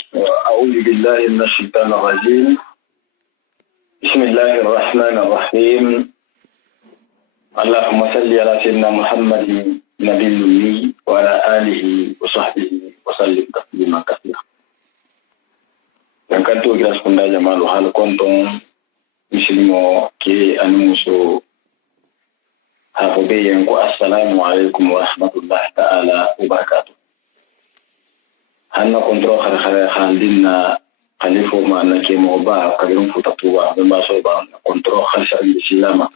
أعوذ بالله من الشيطان الرجيم. بسم الله الرحمن الرحيم. اللهم صل على سيدنا محمد نبي الأمي وعلى آله وصحبه وسلم تسليما كثيرا. Yang kanto giras kunda jamalu hal kontong mislimo ke anuso hafobe yang ko assalamu alaikum wa rahmatullahi ta'ala wa barakatuh. Hanna kontrol khare khandinna khalifo ma na ke mo ba kabirun futatuwa ba so ba kontrol khalsa al-islama.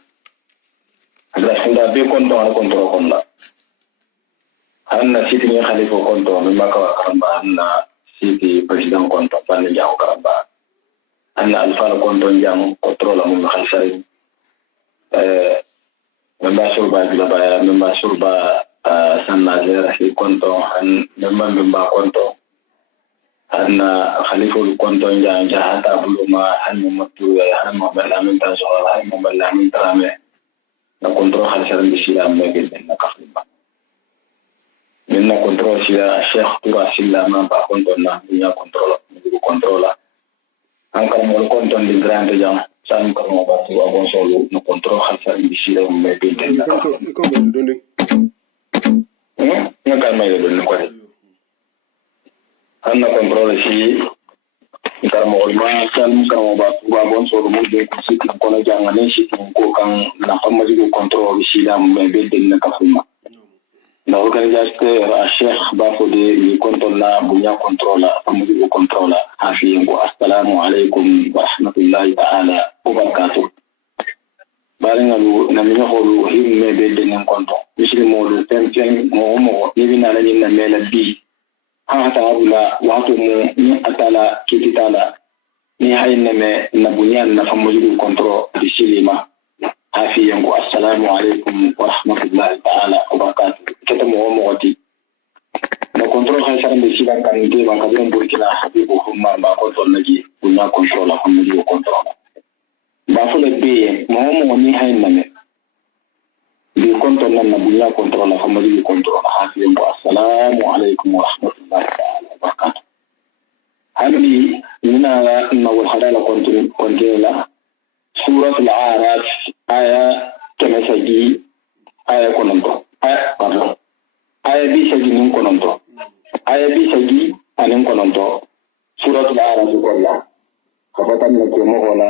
Aglas kunda be kontong al kontrol konda. Hanna siti ni khalifo kontong ba ka karamba hanna siti president kontong pan jang karamba. Hanna alfa kontong jang kontrol mo khalsa member surba gila ba member surba sanna zera hi kontong han member kontong anna khaliful kontong jang jahata buluma han mumatu han mabalamin ta so han mabalamin trame na kontrol khalsaran bisila megel na kafima minna kontrol sila sheikh tura sila ma ba kontong na nya kontrola angkal mo kontong di grande jang san ko ba so abon solo no kontrol khalsaran bisila megel na kafima nga may don ko anna kontrole si karamo ma san karamo ba bon so mo de ko siti ko na jangane siti ko kan na pamaji ko kontrole si la me be den na kafuma na organisateur a cheikh ba ko de ni kontrola bunya kontrola pamaji ko kontrola hafi ko assalamu alaikum wa rahmatullahi ta'ala wa barakatuh baringalu na mi holu himme be den konto mislimo do tempen mo ni na ni na mela bi hata abula watu mu ni atala kititala ni hayne me na bunyan na famuju kontrol di silima hafi yango assalamu alaikum wa rahmatullahi ta'ala wa barakatuh kita mo wati na kontrol khasaran di silang kan de man kabin burkina habibu humma ba kontrol nagi bunya kontrol la famuju kontrol ba fule be mo ni hayne me di kontrol na bunya kontrol la famuju kontrol hafi yango assalamu alaikum wa rahmatullahi ta'ala wa barakatuh hadi nina na wal hadala kontela surat al-a'raf aya kemesaji aya kononto aya bisagi nin kononto aya bisagi anin kononto surat al-a'raf kolla kafatan na ko mo wala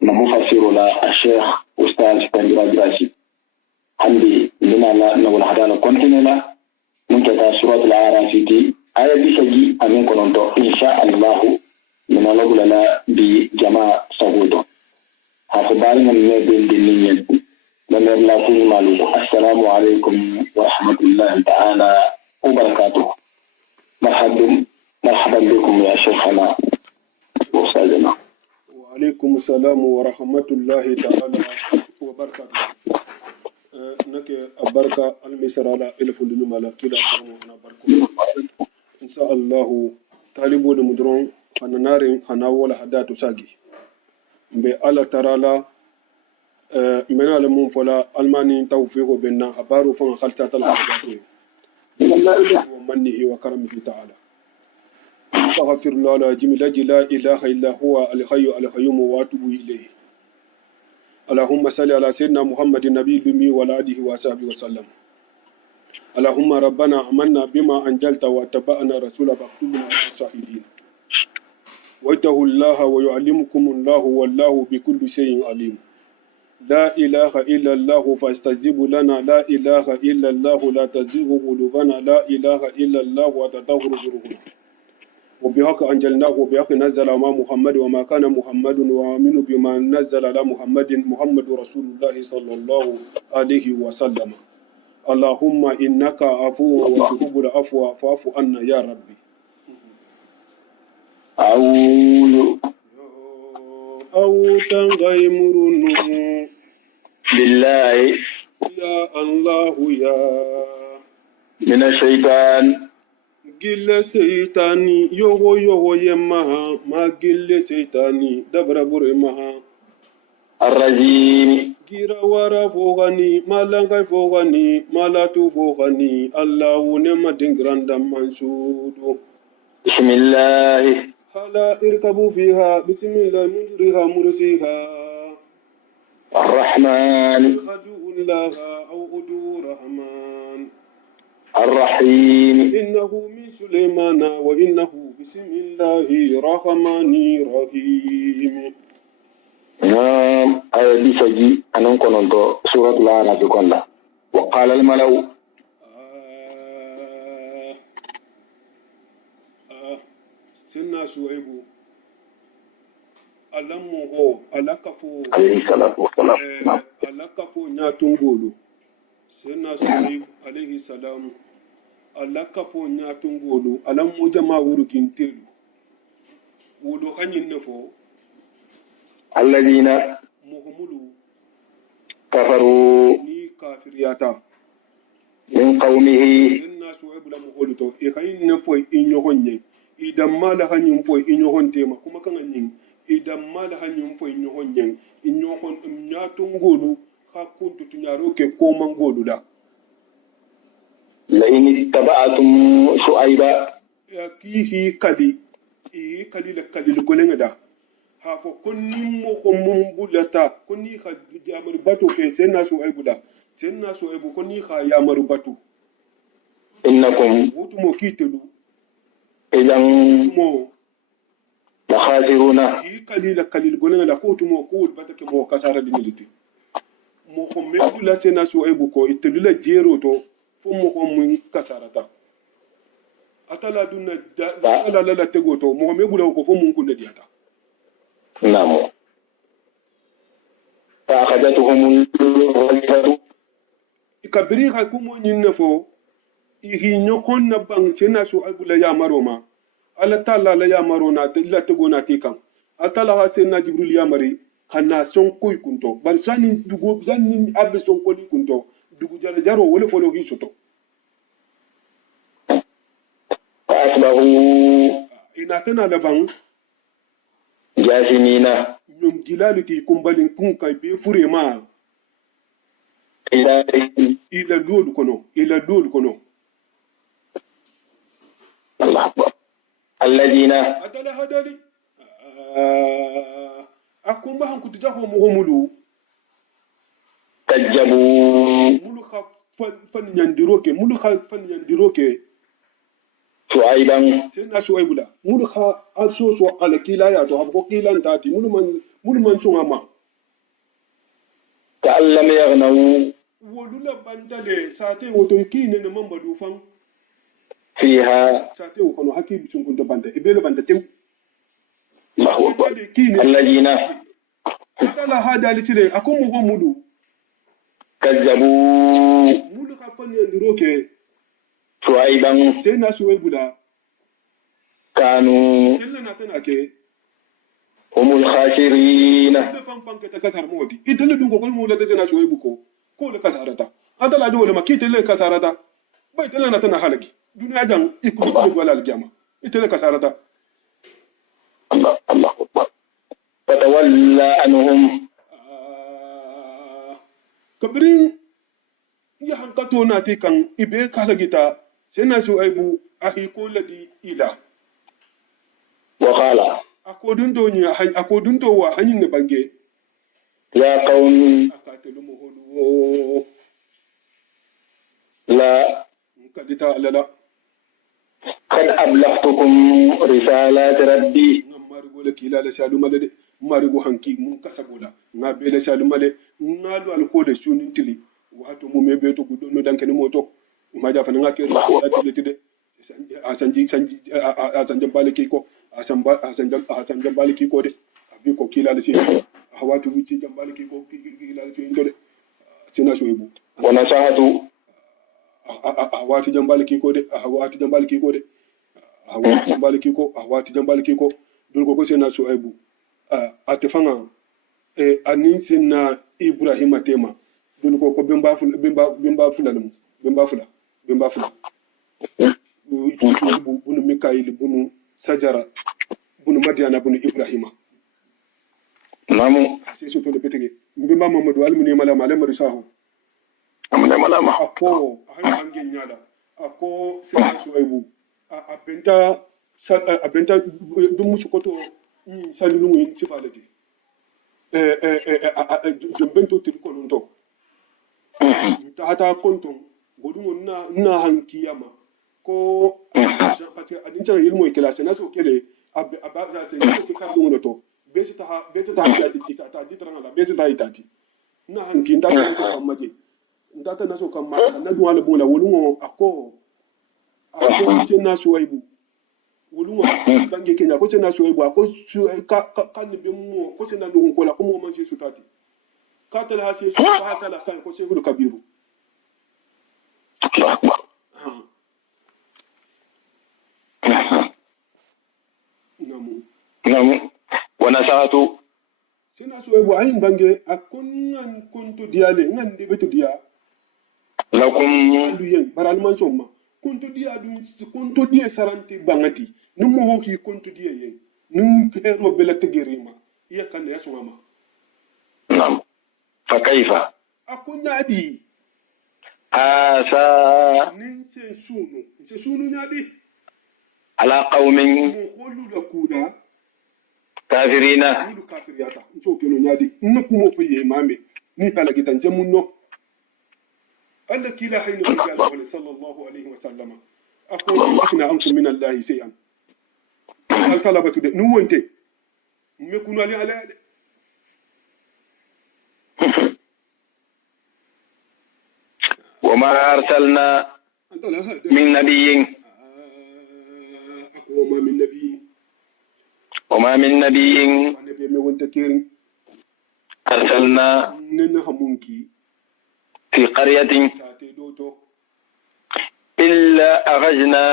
na mufassiru la al-sheikh ustaz Panjiraji hadi nina na wal hadala kontela mun ta surat al-a'raf ti aya bisagi amin kononto insha Allah min alagula bi jama sabudo akhbari min bin dinniyan min la fi malu assalamu alaikum wa rahmatullahi ta'ala wa barakatuh marhaban bikum ya shaykhana wa ustadana wa alaikum assalam wa rahmatullahi ta'ala wa barakatuh nake abarka al-misrala ila fundulu mala kila karmo na barku insha Allah talibo da mudron hananarin hanawala hadatu sagi be ala tarala mena le mun fola almani tawfiqo benna habaru fa khalta tal hadatu wa mannihi wa karamihi ta'ala astaghfir la ilaha illa huwa al-hayy al-qayyum wa atubu ilayhi اللهم صل على سيدنا محمد النبي الأمي وعلى آله وصحبه وسلم اللهم ربنا آمنا بما أنزلت واتبعنا رسولك فاكتبنا مع الشاهدين واتقوا الله ويعلمكم الله والله بكل شيء عليم لا إله إلا الله فاستجيبوا لنا لا إله إلا الله لا تزغ قلوبنا لا إله إلا الله وتطهر ذنوبنا وبحق أنزلناه وبحق نزل مع محمد وما كان محمد وآمن بما نزل على محمد رسول الله صلى الله عليه وسلم اللهم إنك عفو وتحب العفو فاعف عنا يا ربي أو تنغيمرن بالله يا الله يا من الشيطان gille seytani yogo yemma ma gille seytani dabra bure maha الرجيم gira wara fogani malangai fogani malatu fogani allahu ne madin granda mansudo بسم الله هلا اركبوا فيها بسم الله مجرها مرسيها الرحمن ادعوا الله أو ادعوا رحمن الرحيم إنه من سليمان وإنه بسم الله الرحمن الرحيم. نعم آية بسجي أنا كنت سورة الأعراف كلها. وقال الملأ سنة شعيب alamuho alakafo عليه الصلاة والسلام. نعم. alakafo nyatungolo sena suhaib alayhi salam alakafo nyatungolo alamu jama wurukintelu wulu hanyin nefo الذين muhammadu كفروا ni kafiriyata من قومه sena suhaib la muholu to e kayin nefo inyohonye idan mala hanyin fo inyohon tema kuma kan hanyin idan mala hanyin fo inyohon yen inyohon nyatungolo hakuntu tunyaro ke koman golu da لئن اتبعتم شعيبا kihi kali la kali golenga da ha fo konni mo ko mum bulata konni ha jamar bato ke senna so ay buda senna so ay bu konni ha yamar bato إنكم wutu mo kitelu إذا mo لخاسرون kali la kali golenga da ko tumo ko bata ke mo kasara diniliti mo ko mebula senna so ay bu ko itelu la jero to fo mo ko mun kasarata atala dunna ala la tego to mo mebula ko fo mun kunna diata نعم فأخذتهم الرجفة kabiri ha kumo nyinne fo ihi nyokon na bang chena su agula ya maroma ala tala la ya marona te la tego na tikam atala ha sena jibril ya mari kana son koy kunto bar sanin dugo zanin abbe son koy kunto dugu jara jaro wala folo hi soto فأصبحوا ina tana la bang جاثمين nyum gilalu ti kumbalin kun kay be fure ma إلى ila lolu kono الله أكبر الذين atala hadali akumba han kutijaho muhumulu كذبوا mulu ka fan nyandiro ke شعيبا sai na so aibula mulu ka so ala kila ya to habko kila ntati mulu man so ma كأن لم يغنوا wolu la bantale sate woto kine ne mamba du fan فيها sate wo kono hakki bitun kunta banta ibele banta tew الله أكبر kine الذين atala hadali sire akumu ho mulu كذبوا mulu ka fan nyandiro ke شعيبا sai na so aibula كانوا kella na tana ke هم الخاسرين da fan ke ta kasar modi itele dungo ko mu da sai na so aibuko ko le kasarata atala do le makite le kasarata bai tele na tana halaki duniya jan ikulu ko wala aljama itele kasarata الله الله أكبر فتولى عنهم kabirin ya hankato na te kan ibe kala gita sai na so aibu ahi ko ladi ila وقال akodun to wa hanyin ne bange يا قوم akatelu mo holu لا kadita alala قد أبلغتكم رسالات ربي ngam marigo le kila le salu male de marigo hanki mun kasagola nga be le salu male ngalu al ko de sunin tili wato mo mebe to gudo no danke no moto ma jafa nga ke tili tide sanji bale kiko asan jambale kiko de abi ko kila le sin hawatu wici jambale kiko kila le sin de sina so ebu ونصحت hawati jambale kiko de hawati jambale kiko de hawati jambale kiko dul ko sina so ebu atefanga anin sinna ibrahima tema dul ko bimba fula bunu mikail bunu sajara bunu madiana bunu ibrahima نعم sai so to le petege bimba mamadou almuni mala mala saho أمنا ملامة ako hangen nyala ako sai so ebu a benta abenta dum musu koto ni salu mu sifalati jombento tirko ndo hata konton godum na hankiyama ko parce que adin tan yilmo kala sena so kele aba se ko ka dum to besi ta ya isa ta ditran la besi ta itati na hanki ndata so kamaje ndata na so kamaje na duwala bola wolumo ako sena so waibu wolumo bange kenya ko sena so waibu ako ka ni be mo ko sena ndo ko la ko mo man se sutati ka tala hasi so ka tala kan ko se gudu kabiru namu wanasatu sina so ebo ayin bange akonnan konto diale ngan de beto dia lakum andu yen baral man somma konto dia dum konto dia saranti bangati num mo hoki konto dia yen num hero bela tegerima iya kan ya suma nam fa kaifa akunyadi asa nin se sunu nyadi ala qaumin mo holu la kuda kafirina lu kafiriyata nso kelo nyadi nkumo fo ye mame ni kala gitan jamunno alla kila hayno qala sallallahu alayhi wa sallam aqulu akna ankum min allahi shay'an al talabatu de nu wonte me kunu ali ala de وما أرسلنا من نبي وما من نبي أرسلنا في قرية إلا أخذنا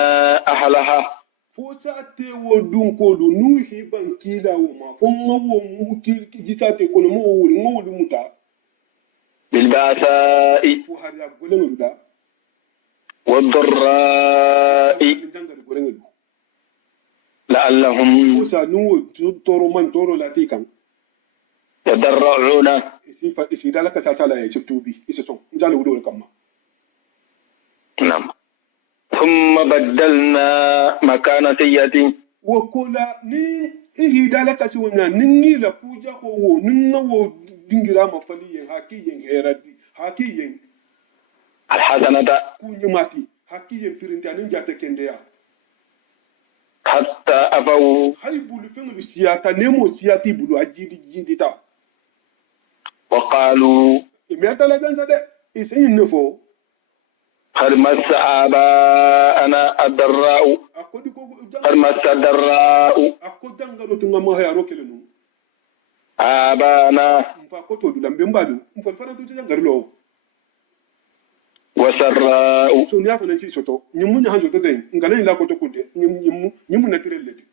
أهلها fosate wo dun ko do nuhi ban kila wo ma fo ngawo mu jisate ko mo wuri muta بالبأساء fo har ya golen da والضراء لعلهم musa nu toro man toro lati kan يضرعون isi dalaka sata la ya tubi isa so njalo wudo kamma نعم ثم بدلنا مكان سيئة wakola ni ihi dalaka si wonya ningi la kuja ko wo ninna wo dingira ma fali yen haki yen herati haki yen الحسنة kunyumati haki yen firinta nin jata kendeya حتى أفوا hay bulu fengu siyata nemo siyati bulu ajidi ta وقالوا imeta la dansa de isin nefo قد مس آباءنا الضراء akodi ko قد مس الضراء akodanga do tunga ma hayaro kelenu آباءنا mfa ko to dulam bembadu mfa fana to janga lo وسراء so ni afana ci soto nyimu nya hanzo to den ngana ila ko to kunde nyimu naturel leti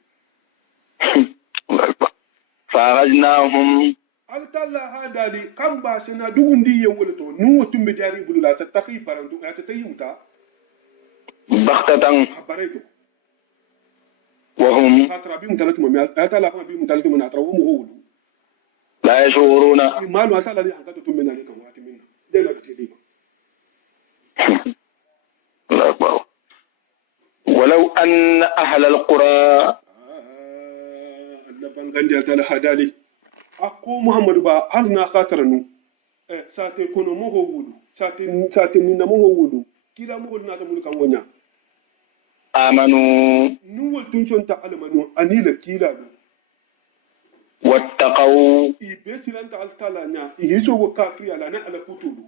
فأخذناهم altalla hadali kamba sena dugundi ye wala to nu tumbe jari bulula sa takhi barantu ya ta tayimuta بغتة habareto وهم khatra bi mutalatu ma atala fa bi mutalatu ma atrawu mu hulu لا يشعرون malu atala li hankatu tumbe na kan wati minna de la bisidi الله أكبر ولو أن أهل القرى annaban gandi atala hadali akko muhammadu ba har na khataranu sate kono mo howudu sate ni na mo howudu kila mo na ta mulkan wonya آمنوا nuwal tun son ta almanu anila kila do واتقوا ibe silanta altala nya ihiso wo kafri ala na ala kutudu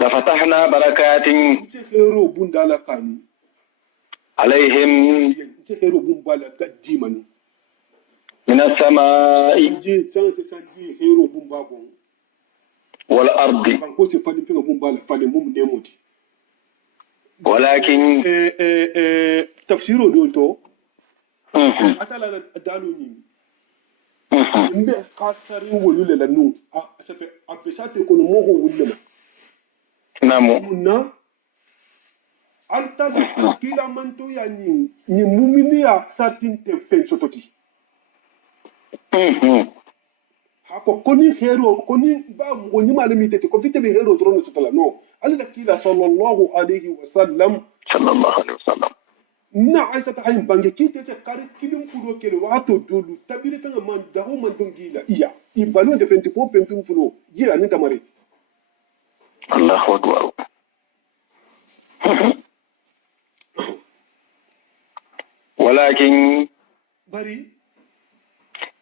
لفتحنا بركات nse hero bunda la kanu عليهم nse hero bumbala kadimanu من السماء je sanse sanji hero bumba bon والأرض ban ko se fali finga bumbala fali mum nemoti ولكن tafsiro do to atala dalu ni mbe kasari wolule la nu ça fait apesate ko no mo ho wulle نعم munna alta kila manto ya ni mumini ya satin te fen sototi hako koni hero koni ba mo ni malami te ko fite be hero drono sotala no alla kila sallallahu alayhi wa sallam صلى الله عليه وسلم na aisa ta hayin bange kite ce kare kilin kudo kele wato dolu tabire tanga man dawo man don gila iya I balo de 24 21 fulo jira ni tamare Allahu akbar ولكن bari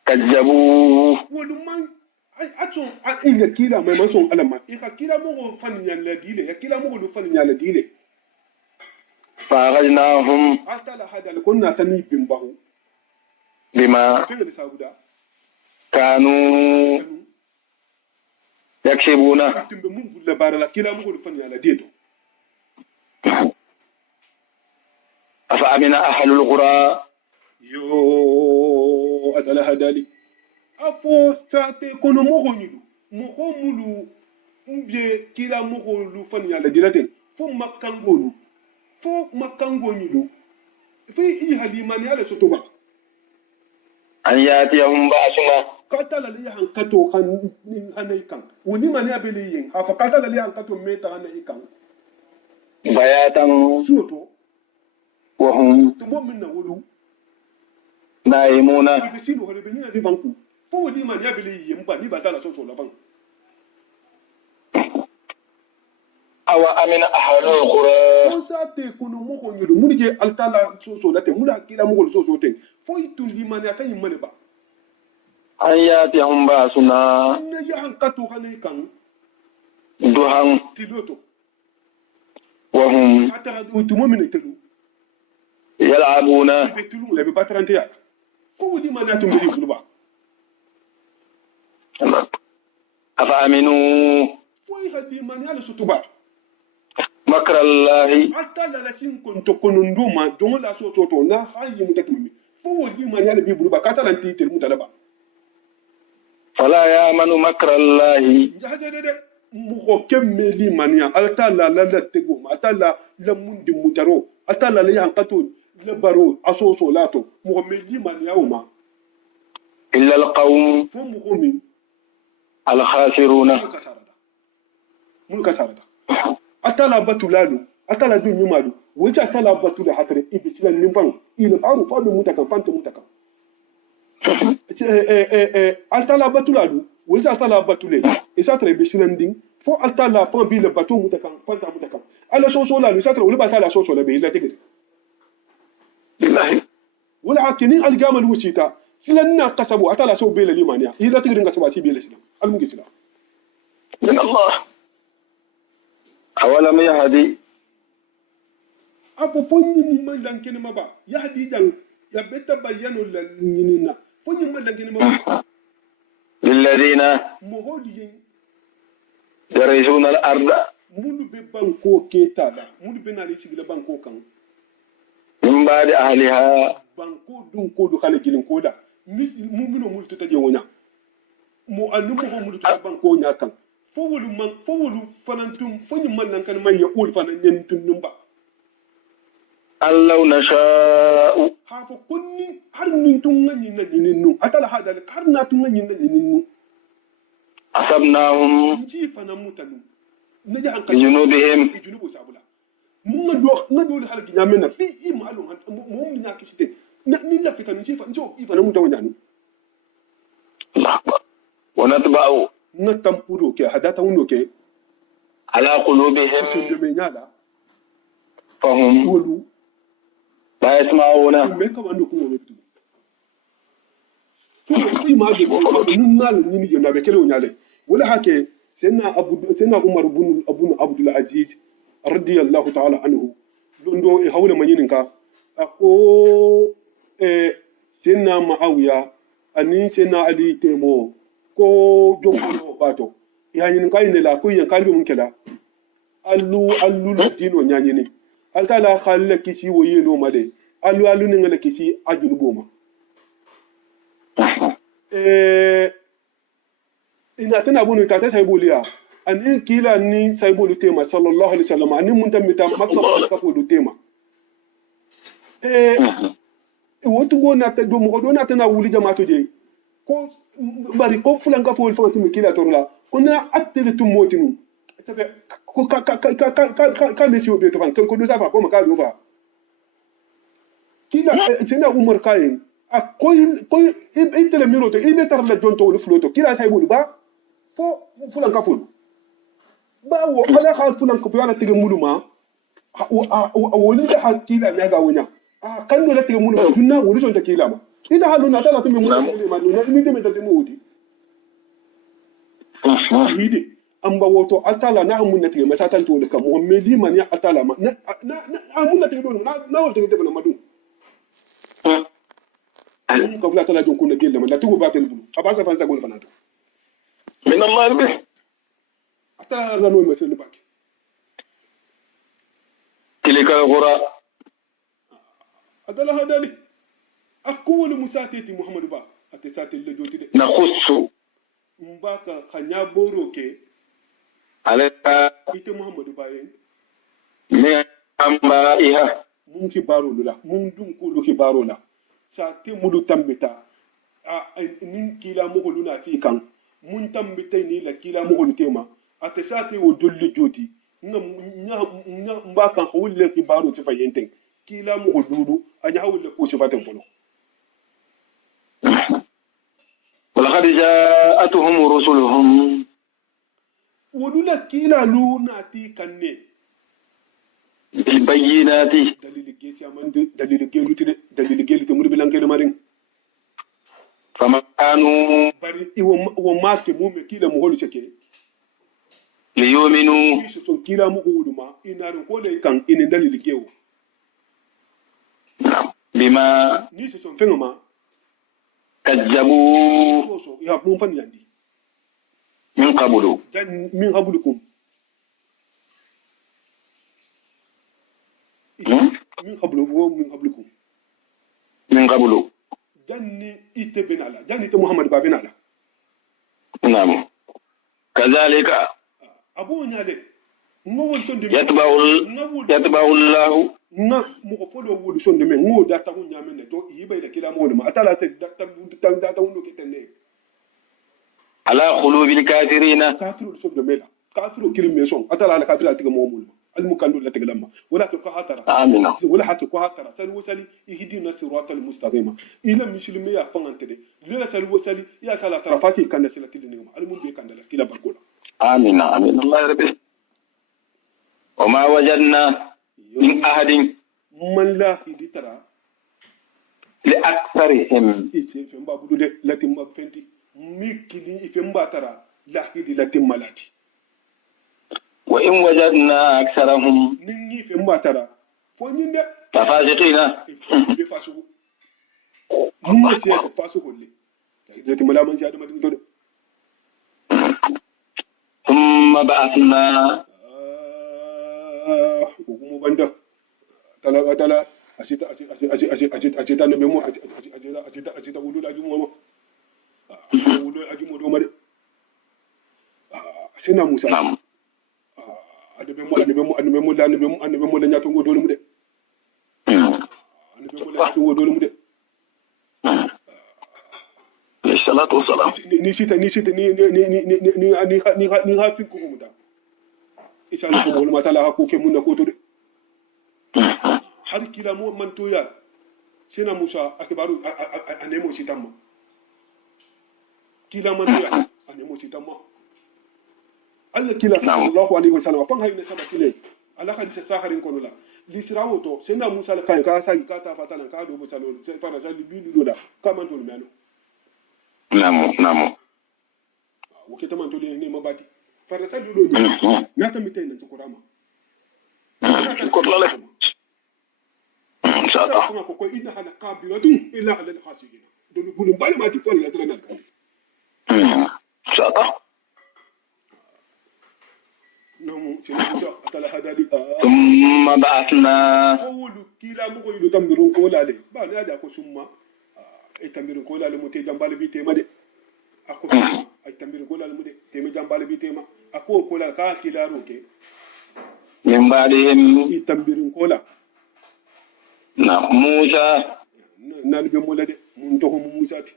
كذبوا wolu man ay atso inga kila mai mason alama ika kila mo fan nyalla dile ya kila mo lu fan nyalla dile فأخذناهم atala hada kunna tani bimbahu بما fele sabuda كانوا يكسبون timbe mun bulla barala kila mo lu fan nyalla deto أفأمن أهل القرى yo atala hadali afo sate kono mogo nyilu mogo mulu mbye kila mogo lu fan nyalla dilaten fo makango nyilu fi I halimani ala sotoba أن يأتيهم بأسنا katala li han kato kan hanay kan woni mani abeli yin afa katala li han kato meta hanay kan بياتا soto وهم to mo minna wolu نائمون ibisilu hore be ni banku fo woni mani abeli yin ba ni batala so la ban أو أمن أهل القرى fo sate kono mo ko nyodo muni je altala so la te mula kila mo so te fo itu limani atay mane ba أن يأتيهم بأسنا anna ya han kato hanay kan ضحى tiloto وهم atara do to mo minna telu يلعبون be tulu le be batrante ya ko woni mani atum be buluba أفأمنوا foyi halimani ala sotoba مكر الله atala la sin konto kononduma don la so soto na hayi mutakmi fo wodi mani ala bi buluba katala nti tel mutalaba فلا يأمن مكر الله jahaze de mugo kemme li mania altala la tego atala la mundi mutaro atala la yankato la baro asoso lato mugo me li mania uma إلا القوم fo mugo min الخاسرون mun kasarada atala batulalu atala du nyumalu wuja atala batula hatre ibisila nimfan ila aru fa be mutakan fante mutakan altala batulalu wuja atala batule isatra ibisila nding fo altala fo bi le batu mutakan fanta mutakan ala so la isatra wala batala so la be ila tigre بالله wala hakini algamal wucita silanna qasabu atala so be le limania ila tigre ngasaba si be le silam almugisila من الله أولم يهدي afo fonyi mumman lankene maba yahdi jang ya beta bayano la nyinina fonyi mumman lankene maba للذين mohodi yin يرثون الأرض mulu be banko ketala mulu be nali sigila banko kan من بعد أهلها banko dun ko du khale gilin ko da mumino mulu tata je wonya mo anu mo mulu tata banko nya kan fo wolu fanantum fonyi man lankene man ya ul fanan nyentun numba أن لو نشاء hafo kunni har nin tun ganyin na nyinin nu atala hada har na tun ganyin na nyinin nu أصبناهم inji fanan mutanu na ji hankali بجنودهم ijunubu sabula mun ga do hal ginya mena fi imalun mun nya kisite ni la fitan ji fa njo ifana mutan wanyanu الله أكبر ونتبع na tampudo ke hadata wuno ke على sun de قلوبهم me nyala فهم wolu لا يسمعون me ka wando ko wetu to ti ma be ko nun nal ni ni na be kele wonyale wala hake سيدنا عمر بن عبد العزيز رضي الله تعالى عنه لندو هولا منينكا اكو سيدنا معاويه اني سيدنا علي تيمو كو جونغو باتو يعني نكاي نلا كو ين كالبي منكلا allu dino nyanyini altala khalla kisi wo yelo made allu ni ngala kisi ajunu boma ina tana bunu ta ta sayboliya an kila ni saybolu tema sallallahu alaihi wasallam an mun tamita makka ka fo do tema wotu go na ta do mo do na tana wuli jama'atu je ko bari ko fulan ka fo fa tumi kila torla kuna attele tum motinu tafe ko ka mesi obe to fan ko do safa ko maka do fa kila sena umar kayin a koy intele miroto ine tar la jonto wol floto kila say bulu ba fo fulan ka fulu ba wo ala ka fulan ko yana tige muluma woli da hakila ne ga wonya kan do la tige muluma dunna woli jonta kila ma ida haluna tala to me muluma ma dunna imi te me ta mu wodi hide amba woto altala na mun na tige masatan to kam mo meli man ya altala ma na mun na tige do na wol tige te na madu ko fula tala jonko na gelle man la tugo batel bulu abasa fansa gol fanato min Allah be ata la no mesel baki tilika qura adala hadali akulu musatiti muhammad ba atisati le joti de nakhussu mbaka khanya boroke alaka ite muhammad ba yen me amba iha mun ki baro lula mun dun ko lu ki baro la sa te mudu tambita nin kila mo luna ti kan mun tambita ni la kila mo lu tema ate sa te o dolli joti nga mbaka hawle ki baro sifa yenten kila mo dudu anya hawle ko sifa tan folo ولقد جاءتهم رسلهم ودولا كيلا لونا تي كاني بالبينات دليل جيسي اماند دليل جيلوتي مودي بلانكي مارين فما كانوا bari wo maske mume kila mo holu seke ليؤمنوا iso son kila mo huluma inaru ko le kan ine dalil gewo بما ni so son fengama كذبوا so ya mun fan yandi من قبل dan min habulukum min hablukum من قبل janni ite benala janni ite muhammad ba benala نعم كذلك abo nyade ngowol sonde يتبع الله na mo ko folo wolu sonde men ngo data ko nyame ne to yibe da kila mo ma atala se data wono ketene على قلوب الكافرين kafiru sonde mela kafiru kirim me son atala ala kafira tiga mo mul al mukandu la tiga lamma wala ko hatara آمين wala hatu ko hatara sal wasali ihdina siratal mustaqima ila muslimi ya fangante lela sal wasali ya kala tarafasi kanda silati dinima al mun be kanda kila barkola آمين آمين الله ربي وما وجدنا من أحد man la hiditara لأكثرهم ife femba budu de latim ma fenti mikili ife mbatara la hidi latim malati وإن وجدنا أكثرهم ninni fe mbatara fo nyinde فاسقين be fasu mun se ko fasu holle latim mala man siya de madin to de ثم بعثنا hukumu banda tala asita ne memo asita wulu la jumo ma wulu la jumo do ma de sina musa نعم ande memo la nyato ngo dolu mu de ande memo la nyato ngo dolu mu de الصلاة والسلام ni sita ni ha fi ko mu da isa ko bol mata la ko ke mun na ko to de har kila mo man to ya sina musa akibaru anemo sitamma kila man to ya anemo sitamma alla kila sallallahu alaihi wasallam fan hayne sabati le ala hadisa saharin kono la lisrawo to sina musa la kan ka sagi ka ta fatana ka do bo salo se fara sali bilu do da ka man to melo نعم نعم wo ke taman to le ne mabati fara sali do ni na ta mitai nan kurama كل له إن شاء الله kuma ko inna hala qabiratun illa ala al-khasirin do lu bulum bale ma ti fon la dran kan إن شاء الله namu sina musa atala hadali ثم بعثنا kowulu kila mo ko yidu tambirun ko lale ba ne aja ko summa e tambirun ko lale mo te jambale bi tema de ako ay tambirun ko lale mo de teme jambale bi tema ako ko la ka kila roke من بعدهم i tambirun ko la نعم موسى nan be mo la de mun to ko musa ti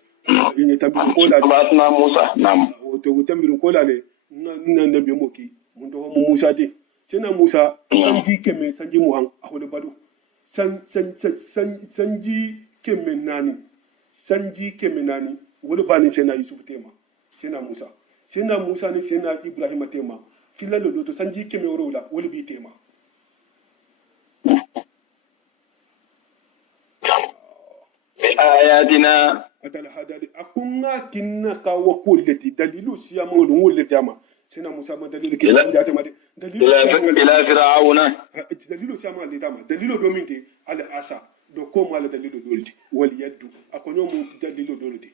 ni tambirun ko la بعثنا موسى نعم o to tambirun ko lale nan be mo ki mun to ko musa ti sina musa sanji keme sanji muhan ahole badu sanji kemenani wani bani sai na Yusuf tema sai na Musa ni sai na Ibrahim tema filalo do to sanji keme wala wani bi tema ayatina atala hadali akunga kinna ka wa kullati dalilu siyama wala wala tema sai na Musa ma dalilu ke da ta ma dalilu ila fir'auna dalilu siyama le tema dalilu domin te al asa do ko mala dalilu dolti wal yaddu akonyo mu dalilu dolti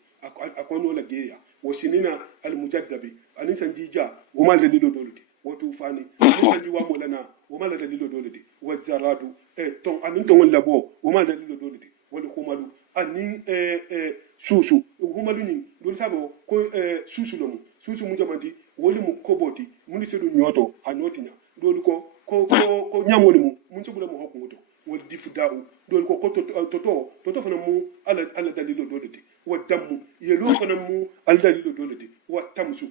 akono la geya wasinina al mujaddabi ani sanjija wama dalilu dolti wato fani ani sanji wa molana wama dalilu dolti wazaradu ton anin ton labo wama dalilu dolti wal khumalu ani susu khumalu ni dol sabo ko susu lomu susu mu jamandi woli mu koboti mun sedu nyoto hanotinya dol ko nyamoli mu mun sebula mu hokuto wal difda'u dol ko toto fana mu ala dalilu dolti wa dammu yelo fana mu ala dalilu dolti wa tamsu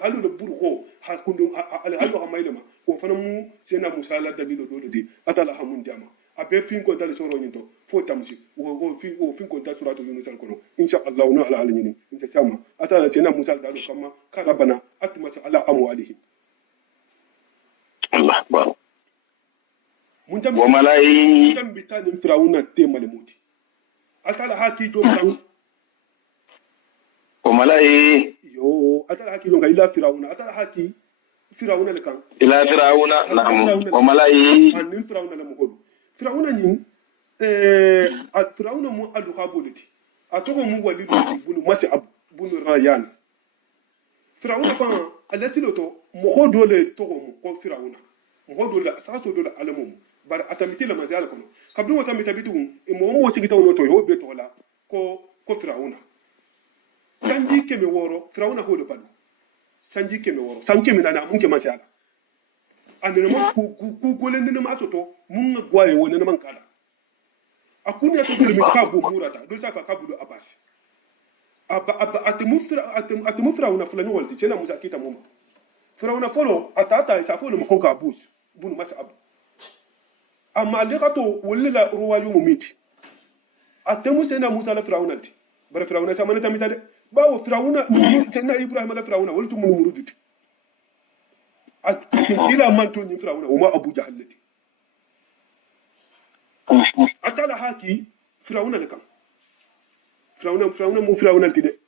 halu da burho hakundu halu hamailama ko fana mu sena musa ala dalilu dolti atala hamun jama abe fin ko dal soro nyito fo tamsi wo fin ko dal suratu yunus al kono insha Allah na ala alamin insha sama atala sena musa dalu kama karabana atmasa ala amwalihi Allah akbar wa malai bitanin firawuna tema le muti atala haki do kan wa malai yo atala haki do ga ila firawuna atala haki firawuna le kan ila firawuna na'am wa malai anin firawuna le mugodu firawuna ni firawuna mu adu haboliti atoko mu walidu bunu masi abu bunu rayan firawuna fa alasiloto mo dole to mu ko firawuna mo dole saso dole alamu bar atamiti la mazala kono kabdu wata mitabitu mo sigita wono to yo be to la ko firawuna sanji keme woro firawuna ho le padu sanji keme woro sanji keme na mun ke masala andene mo ku golen ne ma soto mun gwaye woni ne man kala akuni ya to dole mi ka bo murata dole saka ka budo abasi atimu firawuna fulani walti cena musa kita muma firawuna folo atata isa folo mo konka abus bunu masa abu amma le gato walla ruwayu mumiti atemu sena musa la firawuna ti bara firawuna sama nata mitade bawo firawuna sena ibrahim la firawuna waltu mun murudut atila man to ni firawuna wa abu jahallati atala haki firawuna le kam firawuna mu firawuna tide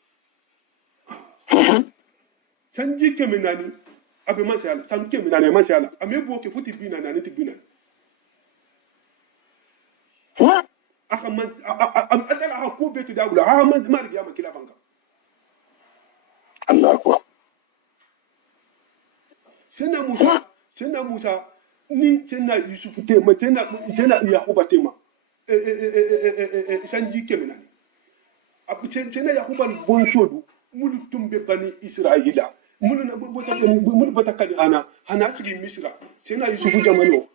sanji kemenani abe masala san kemenani masala ame boke futi bina nani tibina aka man atala ha ko betu dagula ha man mar biya makila banka Allah akbar sena musa ni sena yusuf tema sena yakuba tema sanji kemenani sena yakuba bonsodu mulu tumbe bani israila mulu bata kadi hana sigi misra sena yusufu jamano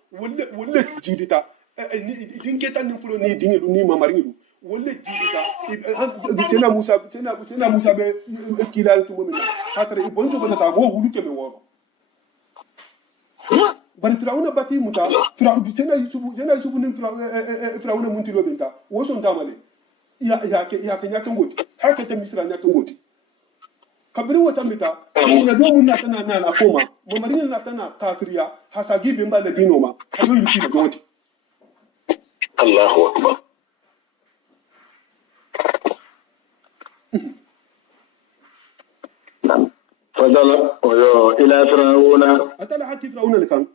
wolle jidita din ketan ni fulo ni dingilu ni mamaringilu wolle jidita sena musa be kilal tumo mina hatare ibonso bata ta bo hulu kebe woro bari firawuna bati muta sena yusufu ni firawuna muntilo benta woso ntamale ya ke nyatongoti haka ta misra nyatongoti kabiri wata mita na domun na tana na koma mamarin na tana kafiriya hasagi bin ba da dino ma kayo yuki da goti Allahu akbar fadala oyo ila firawuna atala haki firawuna lekan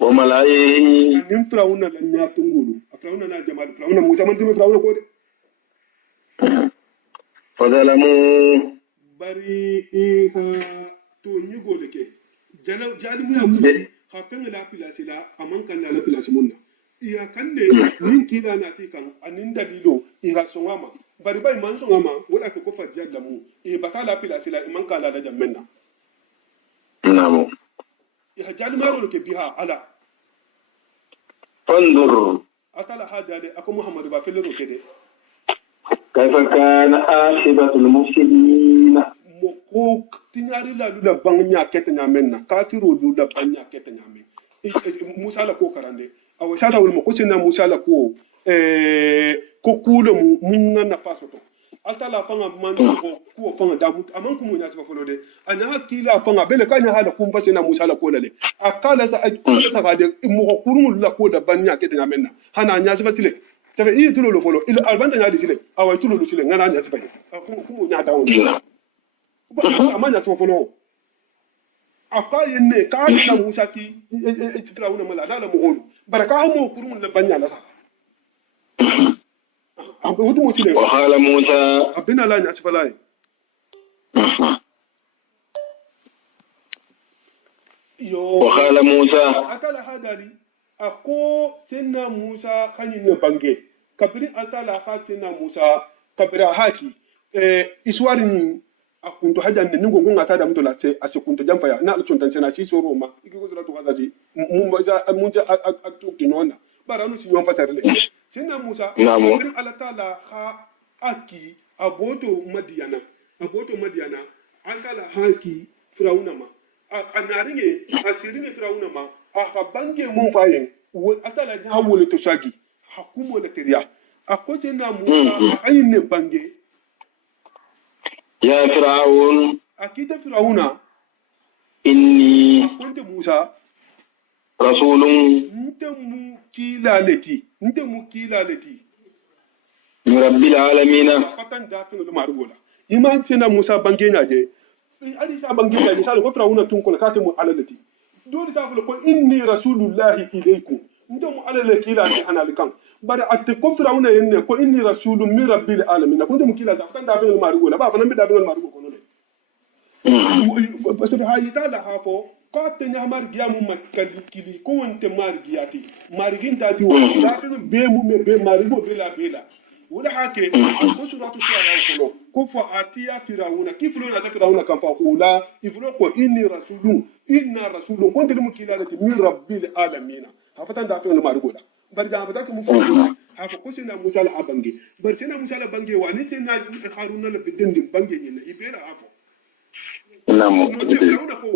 wa malai nin firawuna la nyatongulu firawuna na jamal firawuna musa man dimi firawuna ko de fadala mu bari ha to nyigo leke jali mu ya mu ha fenga la pilasi la aman kan la pilasi munna iya kande nin kila na ti kan anin dalilo iha songama bari bai man songama wala ko fa jalla mu e bakala pilasi la iman kala da jammenna namo iha jali maro ke biha ala fandur atala hada de ako muhammad ba fele kede كيف كان عاقبة المفسدين ko tinari la lula bangnya kete nyamen na kafiro lula bangnya kete nyamen musa la ko karande awa sata wol mo ko sena musa la ko ko kulo mun na faso to alta la fanga man ko fanga da mut aman ko munya sa folo de anya hakila fanga bele kanya hala kum fasena musa la ko lale akala sa ga de mo ko kurun la ko da banya kete nyamen na hana nya sa fasile ça fait il tout le folo il albanda nya disile awa tout le sile ngana nya sa faye ko munya ta woni amanya sa folo aka yenne ka na musa ki firawuna mala da mo holu baraka mo kurun la banya la sa وقال موسى ربنا لا يعصف لا وقال موسى أكل هذا لي أكو سنة موسى كان ينبغي كبري أتلا خا سنة موسى كبري هاكي إسوارني أكنت حاجة ننجو نعو أتلا متلا أسكنت جنفيا نعلم شنطة سنة سيسو روما يكو زرا تغازي موسى أتوكينونا baranu si ñon fasarle sena musa kabir ala taala ha aki aboto madiana ankala haki firawuna ma anaringe asiringe firawuna ma ha bange mun fayen atala nya wole to sagi hakumo le teriya akoje na musa ayine bange ya firaun akita firawuna inni akonte musa rasulun ntemu kilaleti min rabbil alamin fatan da fin lu marugola iman fina musa bangenya je adi sa bangenya je sala ko firawuna tun ko ka mu alalati dole sa ko inni rasulullahi ilaykum ntemu alalati kilati analikan bari atte ko firawuna yenne ko inni rasulun min rabbil alamin ko ntemu kilati fatan da fin lu marugola ba fanan bi da fin lu marugo ko no parce que hayita la hafo ko te nyamar giamu makali kili ko wonte margiati margintati wo da fe be mu me be marigo bela wala hake ko suratu shara ko fa atiya firawuna kiflo na ta firawuna kan fa kula iflo ko inna rasulun ko ndel mu kilalati min rabbil alamin hafatan da fe no marigo da bar da hafatan mu fa hafa ko sina musa la abange bar sina musa la bange wa ni sina haruna la bidin bange ni ibera hafo نعم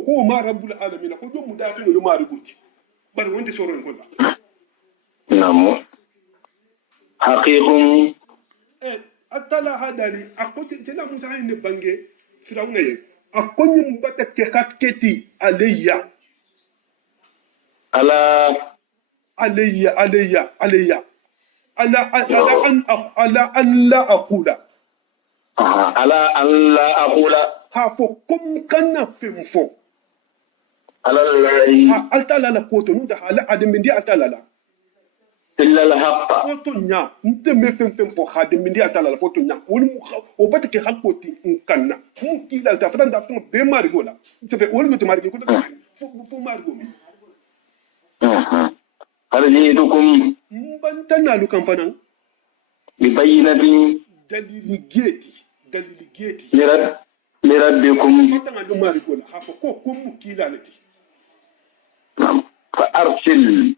هو ما رب العالمين هو جو مدافع لما رغوتي بل وانت سورن كلا نعم حقيق atala hadali akosi tena musa ne bange firawna ye akonni mbata ke haketi alayya ala an la aqula ha fo kom kana femfo alallahi ha altala la koto nu da hala ademindi altala la illa alhaq foto nya nte me femfo ha ademindi altala la foto nya wol mu o batake hakoti nkanna mu kila ta fatan da fon be marigo la se fe wol mutu marigo ko da fo marigo mi hal jiitukum mbantana lu kan fanan bi bayyinatin dalili geti لربكم فأرسل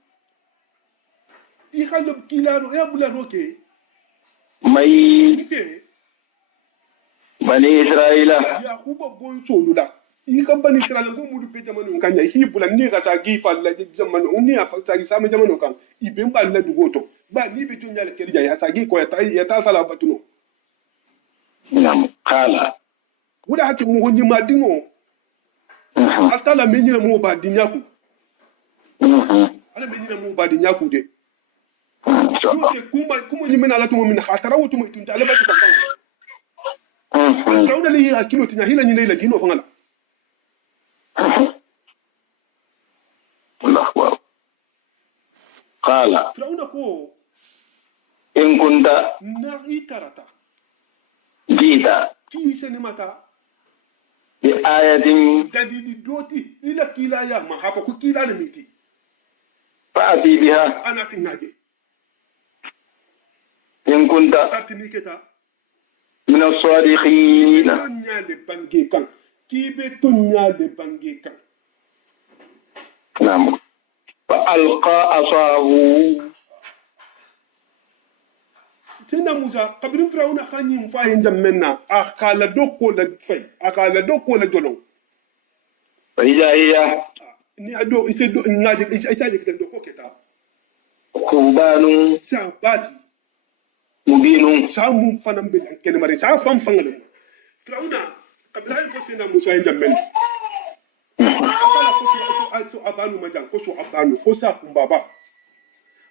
مي بني إسرائيل ikan bani israel ko mudu be jamanu kan ya hibula ni ga sagi falla jamanu ni a sagi sama jamanu kan ibin ba la dugoto ba ni be tunya le kerja ya sagi ko ya ta sala batuno nam kala wuda hake mu honyi madingo atala menyina mu ba dinyaku ala menyina mu ba dinyaku de yote kuma ni mena la tumo min khatara wutu mu tunta alaba tu kan rauna li hakilo tinya hila nyina ila gino fangala Allah akbar qala rauna ko in kunta na itarata jita ki sene mata bi ayatin dalili doti ila kila ya ma hafa ku kila ne miti fa'ati biha ana tinaje in kunta sartini keta min as-sadiqin nya de bange kan kibe tunya de bange kan nam fa alqa asahu sina musa kabrin firawuna khanyi fahin jammenna akala dokko la fay akala dokko la jolong iya ni ado ise do ngaje ise kitan dokko keta kubanu sabati mubinu samu fanam bil ken mari sa fam fangal firawuna kabran fo sina musa hin jammenna akala ko su abanu majan ko su abanu ko sa kumbaba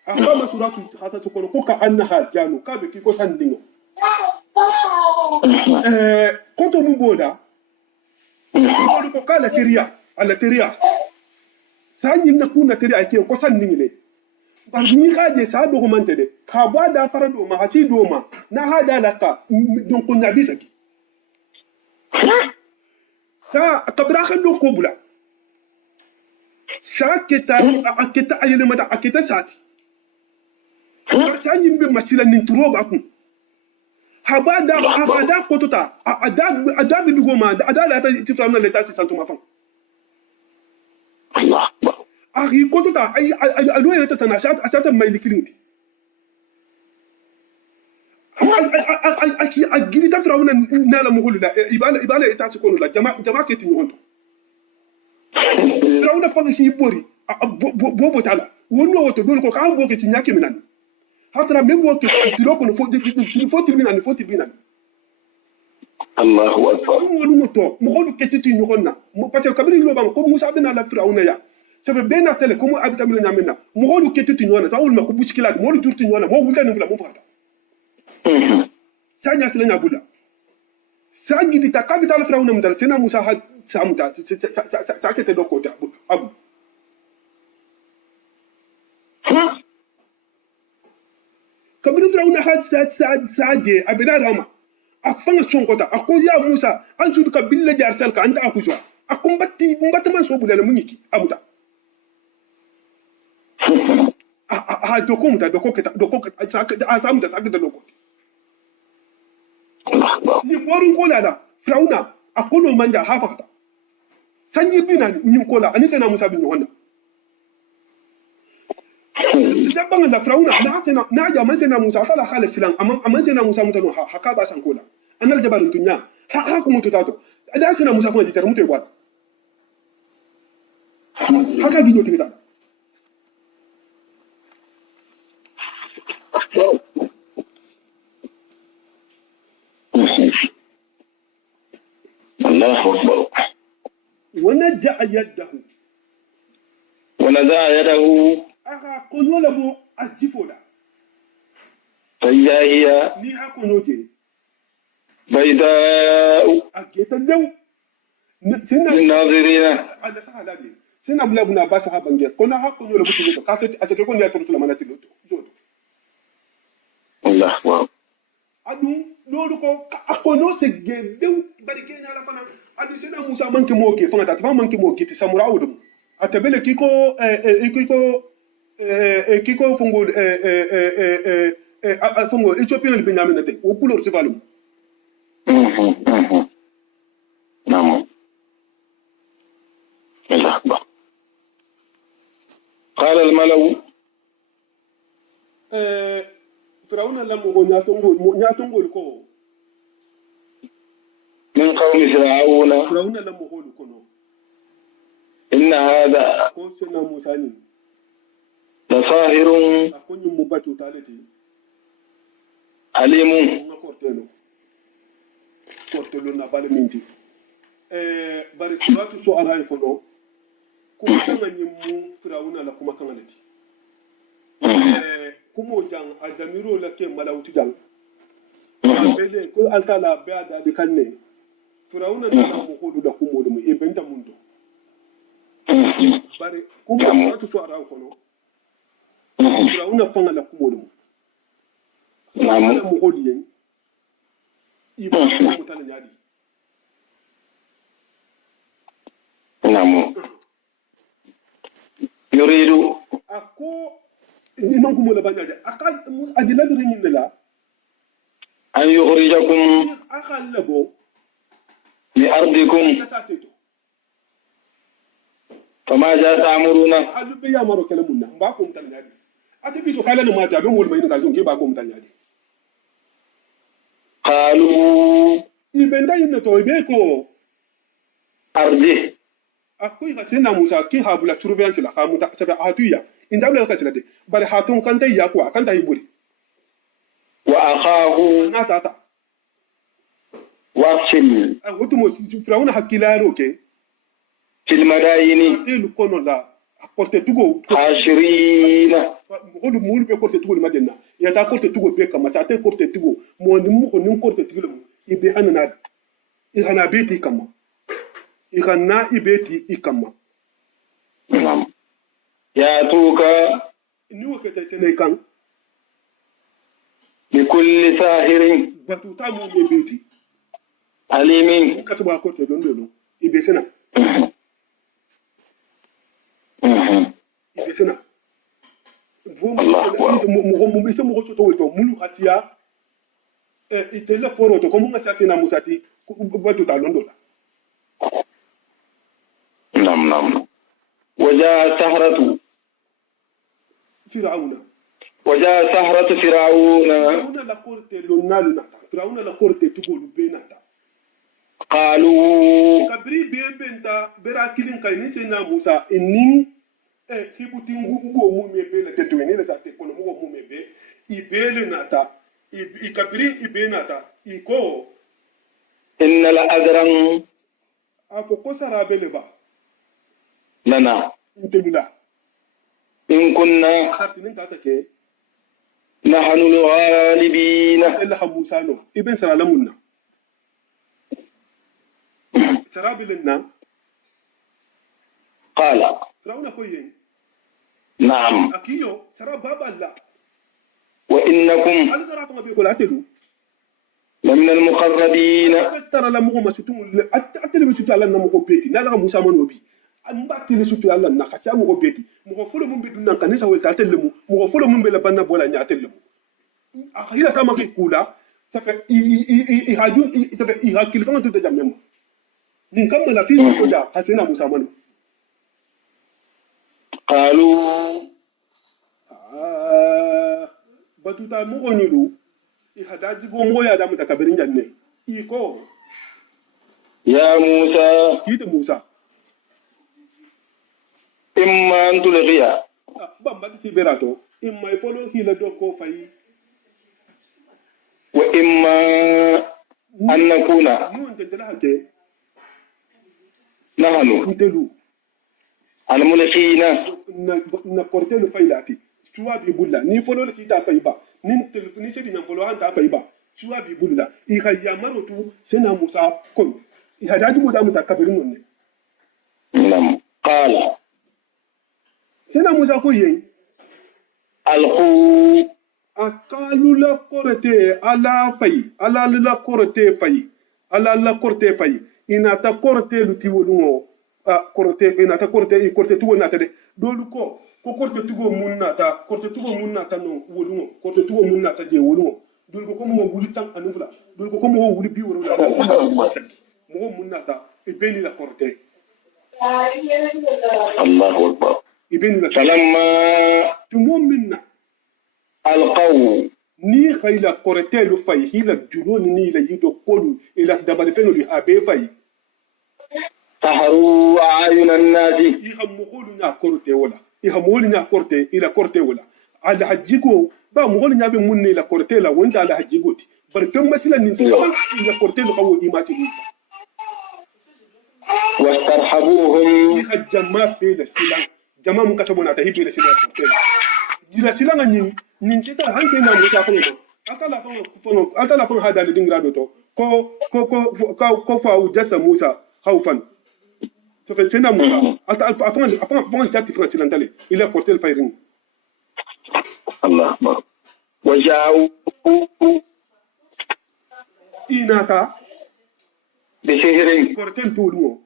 akama suratu khasa tukono ko ka annaha janu kabe ki ko sandingo koto mu boda ko kala teriya ala teriya sanyi na kuna teriya ke ko sandingi ne bar ni kaje sa do ko mante de ka bada fara do ma hasi do ma na hada laka don ko nabi saki sa kabra khan do ko bula shaketa aketa ayele mata aketa sati sanyi mbe masila ninturo bakun habada kotota ada bi goma ada la ta tifra na leta 600 mafan Allah ari kotota ay alo leta sana asata mai likilin aki agiri ta firawuna na la muhulu da ibala ita ci kono la jama ke tin yonto firawuna fa ki bori bobo tala wonno woto dole ko ka boke ci nyake minan hatra membo ke tiro ko fo timinani fo timinani Allahu akbar wonu moto mo holu ketiti nyukonna mo parce que kabiri lo bam ko musa bena la firawuna ya ça fait bena tele ko mo abita mi nyamena mo holu ketiti nyona tawul ma ko buskila mo holu durti nyona mo wulta ni fula mo fata sanya silanya bula sangi di takabita la firawuna mdal sena musa ha samuta sa kete dokota abu kabiri firawuna ha saje abida rama afanga sonkota akoya musa an sudu ka billa jar salka anta akuswa akumbatti man so bulala munyiki abuta dokumta sa samuta sa kete dokota ni borun kola da firawuna akono manja hafata sanyi bina ni kola ani sena musa bin wanda dabban da firawuna na ja man sena musa kala khala filan amma sena musa mutano haka ba san kola annal jabarun dunya ha ku mutu tato da sena musa kuma jitar mutai gwa haka gido tigita الله أكبر ونزع يده أخا كنو لبو أجفولا فإذا هي نيها كنو جي بيضاء أجيت الجو للناظرين على سهل دي سنة بلا بنا باسها بنجر كنا ها كنو لبو تلوتو كاسة أسكون يا ترسل مانا تلوتو زود الله أكبر adu lolu ko akono se gedew bari kenya la fana adu sina musa manke moke fana ta manke moke ti samura wudum atabele kiko kiko fungo fungo Ethiopian Benjamin nate o couleur se valum نعم الله أكبر قال الملأ firawuna lamu nyatongol ko من قوم فرعون firawuna lamu holu kono إن هذا ko sena musa ni لساحر akonyu mubatu taleti عليم na kortelo na bale minti bari suratu so aray kono kuma kanga nyimu firawuna la kuma kanga leti kumo jang adamiro la ke malawti jang bele ko altala be ada de kanne firawuna na mo ko da kumo dum e benta mundo bare kumo watu so ara ko no firawuna fanga la kumo dum na mo ko diyen ibo mo tan nyaadi نعم يريد ako imam kumo la banyaja akal adila rin la أن يخرجكم akal labo لأرضكم kasateto فماذا تأمرون alu be yamaro kala munna ba ko mutan nyaadi ati bi to kala no mata be wol mayni ka jonge ba ko mutan nyaadi قالوا ibenda yimne to ibeko أرجه akoy ga sena musa ki habula surveillance la kamuta sabe hatuya indabla ka silade bare hatun kanta yakwa kanta hiburi وأخاه na tata وارسل wato mo firawuna hakilaro ke في المدائن telu kono la porte tugo حاشرين holu mulu be porte tugo madenna ya ta porte tugo be kama sa ta porte tugo mo ni mu ko ni porte tugo mu ibe hanana i hana beti kama i hana ibeti ikama نعم يأتوك ni wo kete sene kan بكل ساهر batu ta mu be beti عليم ka tuba ko te dondo ibe sena ibe sena Allah mo be se mo ko to to mulu hatia itele foro to ko mo ngasa sena musati batu ta dondo la نعم نعم وجاء سهرة firawuna وجاء سهرة فرعون firawuna la korte lonnalu nata firawuna la korte tugolu be nata قالوا kabiri be benta bera kilin kai ni sena musa inni hibuti ngugo mu me be la tetu ni la sa te kono mu mu me be ibele nata kabiri ibe nata iko إن لأجرا afo ko sara bele ba لنا intebula إن كنا khartinin tata ke نحن الغالبين ella ha musa no iben sara lamunna sara bilenna قال firawuna ko yen نعم akiyo sara baballa وإنكم al sara fa be ko la telu لمن المقربين tara la mo ma sutu atele sutu ala na mo ko beti na la musa mano bi an ba tele sutu ala na ka mo ko beti mo ko folo mun be dunnan kan sa welta atele mu mo ko folo mun be la banna bola nya atele mu akhira ta ma ke kula ça fait i haju ça fait i hakil fa to da jamem nin kam la fi to da hasina musa mano قالوا batuta mo ko nilu i hadaji go mo ya da mu takabirin janne iko يا موسى kiti musa إما أن تلغي bamba ti berato imma i folo hila do ko fayi وإما أن نكون ni on tentela hake نحن ntelu الملقين na porte le faylati tuwa bi bulla ni folo le sita fayba ni telefoni se dina folo hanta fayba tuwa bi bulla i khayya marotu sena musa kon i hadaji mu da mu takabirin nonne نعم قال sena musa ko yen ألقوا akalu la korte ala fay ala la korte fay ala la korte fay ina ta korte luti wolungo korte ina ta korte i korte tuwo nata de dolu ko korte tugo mun nata no wolungo korte tugo mun nata je wolungo dolu ko mo wuli tan anu fula dolu ko mo wuli bi woro la mo mun nata e beni la korte الله أكبر e beni la فلما tumo minna ألقوا ni khayla korte lu fay hila juloni ni la yido kolu ila dabal feno li habe fay سحروا أعين الناس iha mogolu nya korte wala iha mogolu nya korte ila korte wala ala hajigo ba mogolu nya be munne ila korte la wonta ala hajigo ti bar fem masila ni so ila korte lu kawo imati ni واسترحبوهم iha jamma be la silan jamma mun kasabo na ta hibe la silan korte la ila silan nyin sita hanse na mo sa fa mo atala fa hada din grado to ko fa ujasa musa khawfan so fe sena musa afan chati fa silan tale ila korte el fayrin الله أكبر وجاءوا inata بسحر kortel toluwo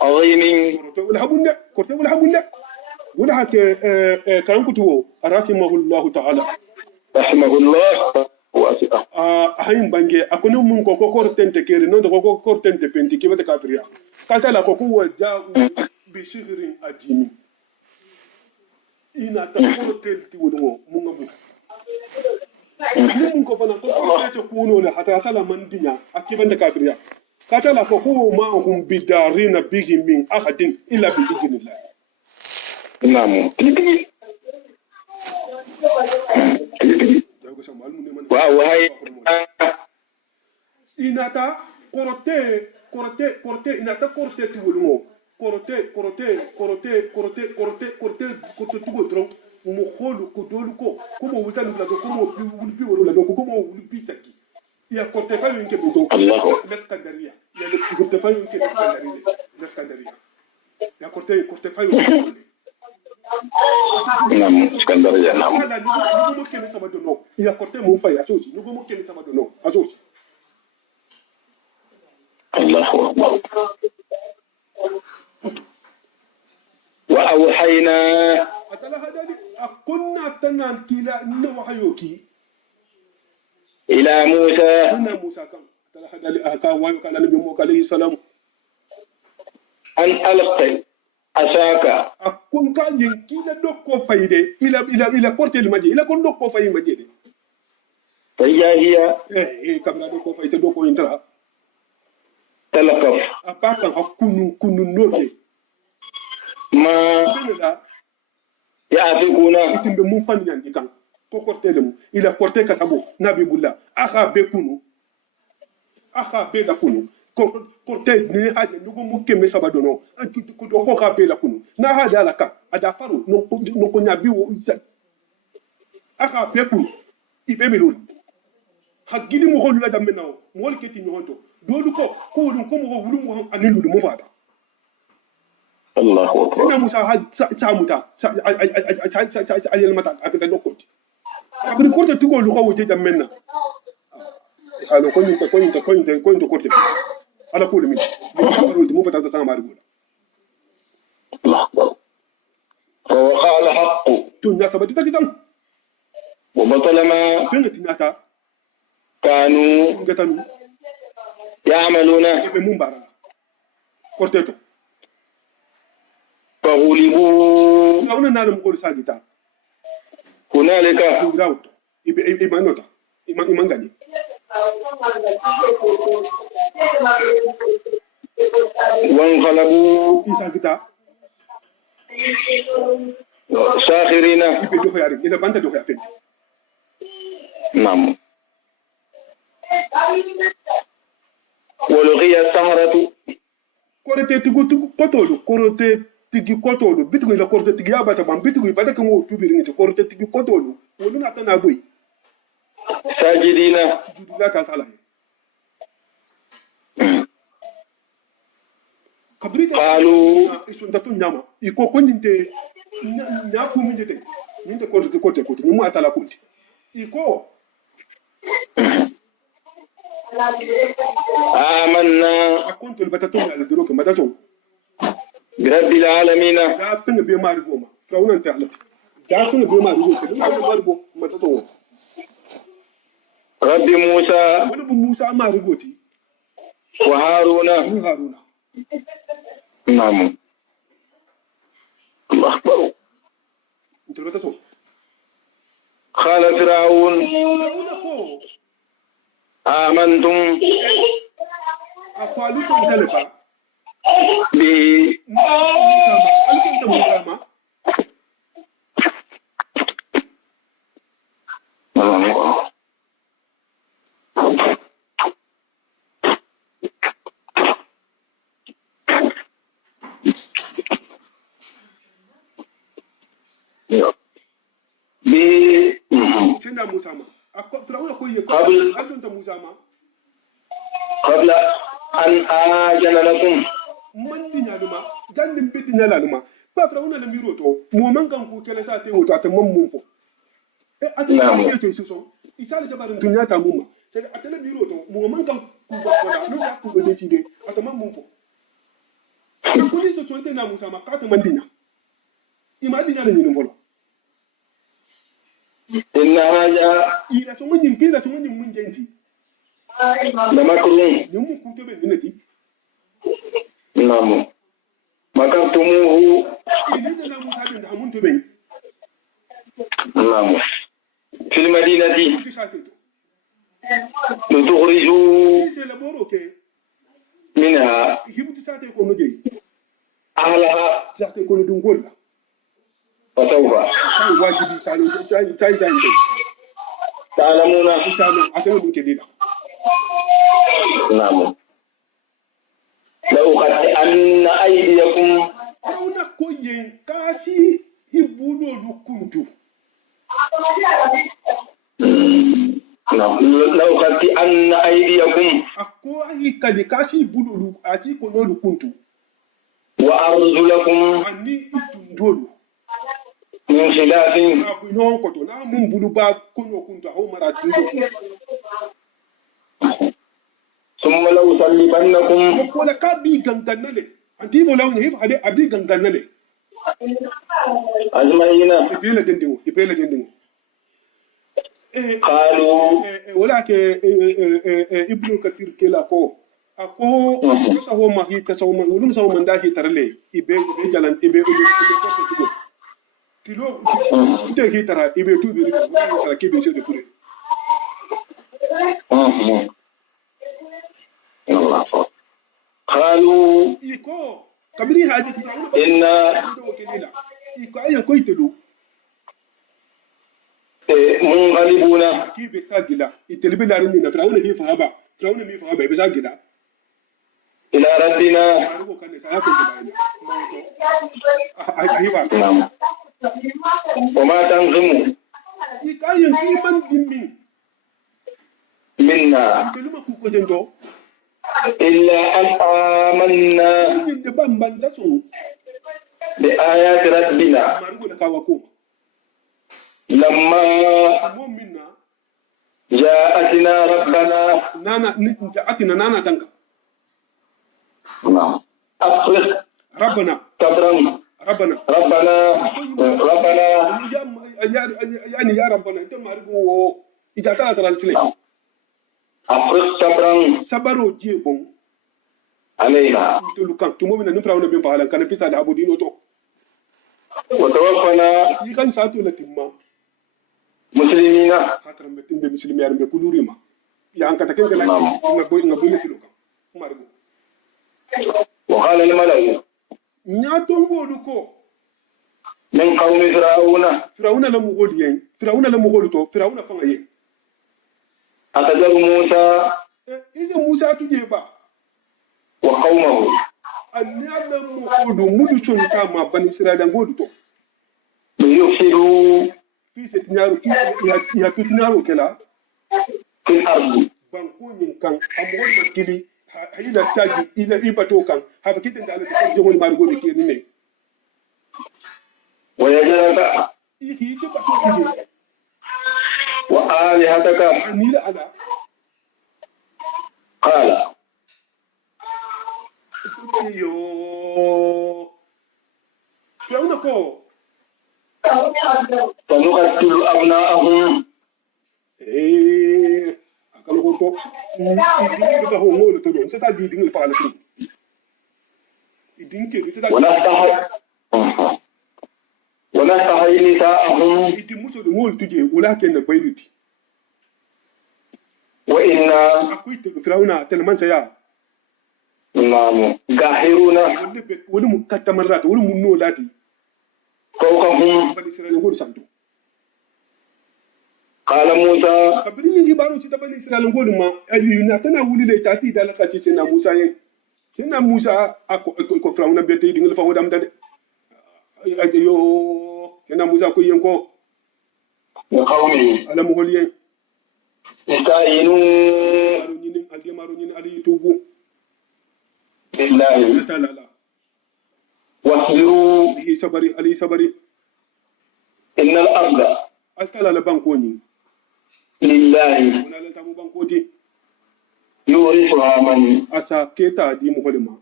عظيم korte wala habunde wala hake karankutuwo rahimahullahu ta'ala رحمه الله واسعة hayin bange akoni mun ko kortente kere non ko kortente fenti kibata kafiriya kata la ko kuwa ja'u bi sihrin ajimi inata kortel toluwo mun ngabu mun ko fana ko pese kuno le hata kala mandinya akibanda kafiriya kata la ko ma hum bidarina bihi min ahadin illa bi idnillah naam wa hay inata korote inata korote tiwulmo korote tugo dron mo kholu ko dolu ko mo wultan bla ko mo wulbi woro la ko mo wulbi saki ya korote fa yonke do Allah l'escandaria ya le korote fa yonke l'escandaria ya korote fa yonke naam l'escandaria naam ala ni mo kene sama do no ya korote mo fa ya sosi ni mo kene sama do no asosi Allahu akbar وأوحينا أتلا هذا أكنا تنام كلا نوحيوكي إلى موسى كنا موسى كم أتلا هذا أكا ويوكا النبي موسى عليه السلام أن ألقي عصاك أكون كان ينكيلا دوكو فايدة إلى كورتي المجي إلى كون دوكو فاي مجي فإذا هي كبرا دوكو فايدة دوكو ينترا تلقف أباكا كونو نوكي ما يعفقون itimbe mun fani yangi kan ko kortele mu ila korte kasabo nabi bulla aha be kunu aha be la kunu korte ni haje nugo mu kemme sabado no ko do ko ka be la kunu na haja la ka ada faru no ko nyabi wo aha be kunu ibe mi lol hagili mu holu la damme nawo mo wol keti nyonto dolu ko dum ko mo wulu mo anelu mo fata الله أكبر سيدنا موسى ساموتا أجل متى أكيد نقول أقول كورت تقول لقوة وجد منا هذا كونت كورت على كل من يقول مو فتاة سامع رجولا الله أكبر فوقع الحق تونيا سبتي تكذب وبطل ما فين تناكا كانوا جتانو يعملون يبمون بارا كورتيتو فغلبوا لا أنا نعلم قول ساجدا هنالك يراوت إيمان نوتا إيمان غني وانقلبوا إساجدا ساخرين يبدو خيارين إذا بنت دو خيارين نعم ولقي السهرة كورتي تيجو كوتولو كورتي tigi kotolu bitigu ila korte tigi abata bam bitigu ibada kamo tubiri ngiti korte tigi kotolu wolu na tana boy sajidina sujudu la ka sala kabrita qalu isunta tu nyama iko konyinte nya ku minjete ninte korte kote ni mu atala kuti iko amanna akuntu albatatu ala diroke mataso برب العالمين دافن بيمار بوما فراونا انت على دافن بيمار بوما ما تصور رب موسى ولب موسى ما رغوتي وهارون نعم الله أكبر انت ما تصور قال فرعون آمنتم أفعلوا سنتلبا به سيدنا موسى قبل أن آجن لكم man dinya luma gandin bi dinya la luma ba fra una le miro to mo man kan ku kele sa te woto atamam mum fo e atele bi to so isale jabarin dunya ta mumma c'est que atele miro to mo man kan ku ba ko la no ya ku décider atamam mum fo ko ni so tonte na musa ma ka ta man dinya ima dinya la ni folo inna haja ila so ngin kila so ngin mun jenti la makrun nyum ku to be dinati نعم مكرتموه نعم في المدينة تشاتيتو لتخرجوا سيلابورو كي منها هيبو تساتي كو نجي أهلها تساتي كو ندونغول فسوف ساي واجبي ساي تعلمون إسانو أتمنى من كدينا نعم لأقطعن أيديكم فراونا كوين كاسي يبولو لكنتو نعم لأقطعن أيديكم أكو أي كالي كاسي يبولو أتي كونو لكنتو وأرجلكم أني إتندولو من خلاف أكو نون كتو نا من بولو با كونو كنتو هو مرا تندو ثم لأصلبنكم وكولا كابي غنغنالي أنتي بولاو نهيف هذا أبي غنغنالي أجمعين يبيلا دندو قالوا ولكن ابن كثير كلا كو ako sawo ma hi tasawo ma ulum sawo man da hi tarle ibe jalan ibe ko tugo tilo ite hi tara ibe tu bi ri tara ke be se de fure قالوا iko kabiri haji إن iko ayo ko itelo منغلبون ki be ka gila iteli be larin ni na firawuna hi fahaba firawuna mi fahaba be sa gila إلى ردنا ko kan sa ya ko bayina ayi ba نعم وما تنظم ikayen ki man dimmi منا iteli ma ku ko jento إلا أن آمنا yin de bamban da so بآيات ربنا marugo na kawa ko لما mu'minna جاءتنا ربنا nana ni atina nana tanka نعم أفرغ rabbana صبرا rabbana ربنا ربنا yani ya rabbana ita marugo ita tara tara tile أفرغ صبرا sabaro je bon علينا itolu kan tumo mina nufra wona be faala kan fisa da abudino to وتوفنا yi kan sato la timma مسلمين hatram be timbe muslimi yar be kulurima ya an kata ken kala ngaboy ne siluka marugo وقال الملأ nya tongolu ko من قوم فرعون firawuna la mugodi yen firawuna la mugodi to firawuna fanga yen أتذر موسى ije musa tuje ba وقومه anyala mugodu mudu chonta ma bani israila ngodu to ليفسدوا fi set nyaaru ki ya tut nyaaru kala في الأرض banko nyin kan amugodi makili hayila saji ila ibato kan haba kitan da Allah ta jomol ma gobe ke ne ويجعلك yi ke ba tuje وآلهتك anila ala قال yo firawuna ko فنقتل أبناءهم akalo ko to idin ko ho ngolo to don sa di din fa la tin idin ke bi sa ونستحيي نساءهم idin muso do ngolo tuje wala ken na bayruti وإنا akwai to firawuna talman sa ya نعم قاهرون wani mu katamarrat wani mu no lati فوقهم bani israila ngolo santo قال موسى kabiri ni baro ci da bani israila ngolo ma ayu na tana wuli le tati da laka ci na musa yin sina musa ko firawuna be te dingal fa wadam da de yo sina musa ko yen ko وقومه ala mu hol yen استعينوا maro ñinin ali tubu بالله ta'ala la واصبروا ali sabari إن الأرض altala la banko ni لله wala la tamu banko ti يورثها من asa keta di mu holima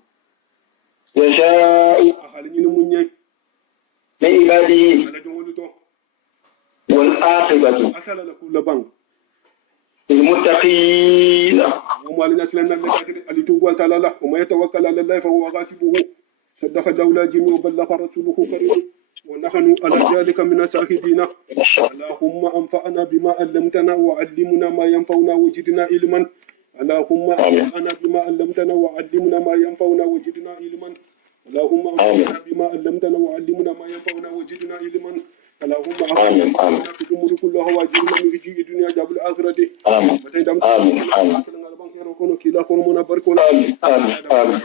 يشاء a hal ñinin munye من عباده ala don wolu to والعاقبة atala la kula bank للمتقين وما لنا سلمنا لك ali tubu ta'ala la وما يتوكل على الله فهو غاسبه صدق الدولة جميع وبلغ رسوله كريم ونحن على ذلك من الشاهدين. اللهم انفعنا بما علمتنا وعلمنا ما ينفعنا وزدنا علما. اللهم انفعنا بما علمتنا وعلمنا ما ينفعنا وزدنا علما. اللهم انفعنا بما علمتنا وعلمنا ما ينفعنا وزدنا علما. اللهم انفعنا في الامور كلها واجرنا من رجوع الدنيا جاب الاخره. امين امين امين كلا خرمنا بركولا. امين امين امين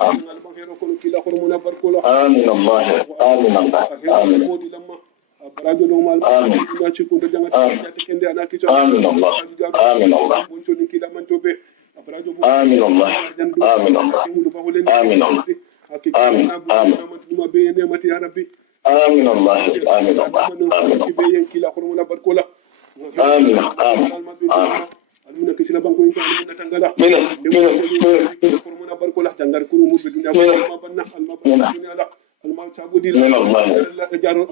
امين كلا خرمنا بركولا. امين الله امين الله امين barajo no mal ma ci ko daga ngati kende ana ki amin allah amin allah bon to ki da man to be barajo amin allah amin allah amin allah amin amin ma be ne mati ya rabbi amin allah amin allah amin be yen ki la ko mo la barkola amin amin almuna kisila banko yin almuna tangala mina ko mo na barkola tangar ko mo be dunya ma banna alma dunya la alma sabudi la jaro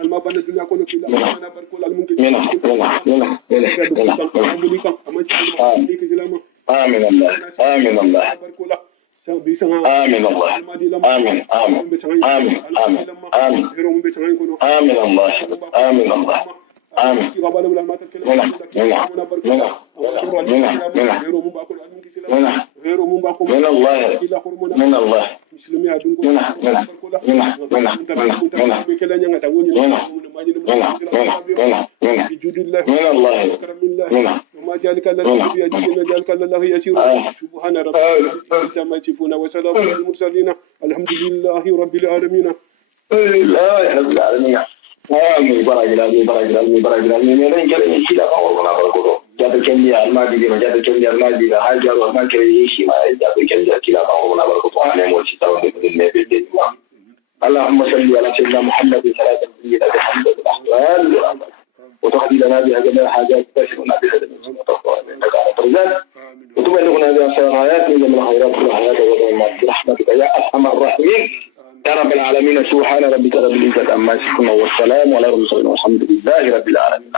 alma banna dunya ko ki la na barkola almun ki mina amin kisila ma amin allah amin allah barkola آمين الله آمين آمين آمين آمين آمين آمين الله آمين الله آمين من الله وما ذلك الذي بيدينا ذلك الله يسير سبحان ربك ما يصفون وسلام على المرسلين الحمد لله رب العالمين. لا رب العالمين. آمين بارك الله بارك الله بارك الله من كلام كلا قولنا بركوه جاب كنيا المادي جاب كنيا المادي هاجر وما كريه شيء ما جاب كنيا كلا قولنا بركوه أنا موجود ترى بدنا بدنا اللهم صل على سيدنا محمد صلاة سيدنا محمد الأحوال وتقضي لنا بها جميع حاجات تشرفنا بها انك على الرزاق وتبلغنا بها سرايات من جميع الخيرات كل حياه وضعنا برحمتك يا ارحم الراحمين يا رب العالمين. سبحان ربك رب العزه عما يصفون والسلام على المرسلين والحمد لله رب العالمين.